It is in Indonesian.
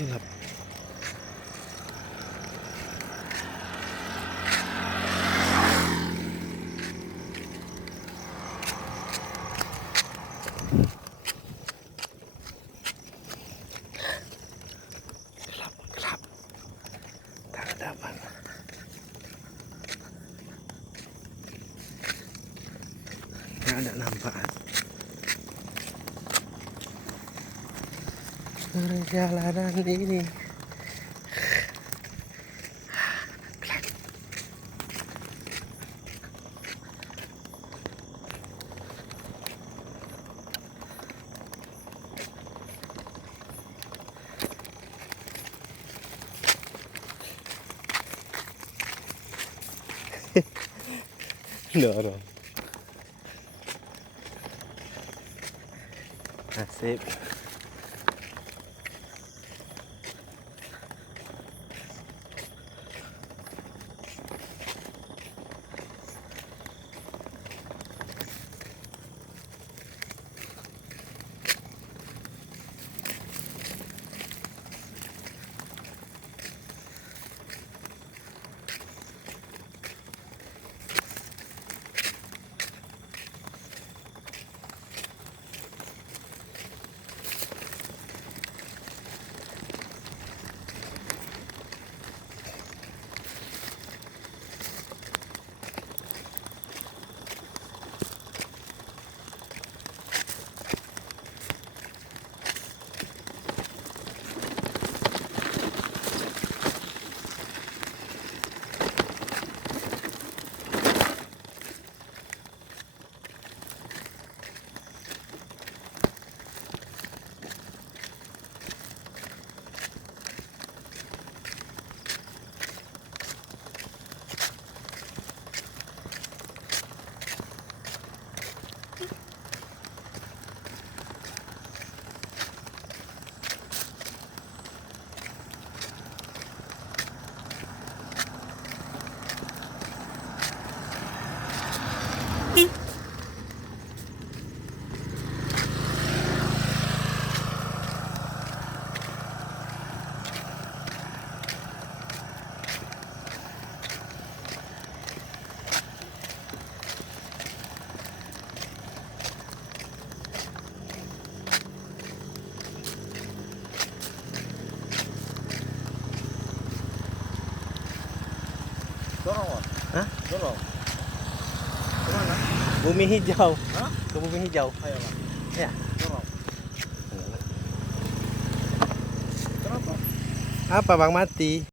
gelap. Gelap. Tak ada apa. Nggak ada nampak. Perjalanan ini. Dorong. Nasib. Dorong, Wan. Hah? Dorong. Kemana? Bumi hijau. Hah? Ke bumi hijau. Ayo, Wan. Ya. Dorong. Kenapa? Apa Bang mati?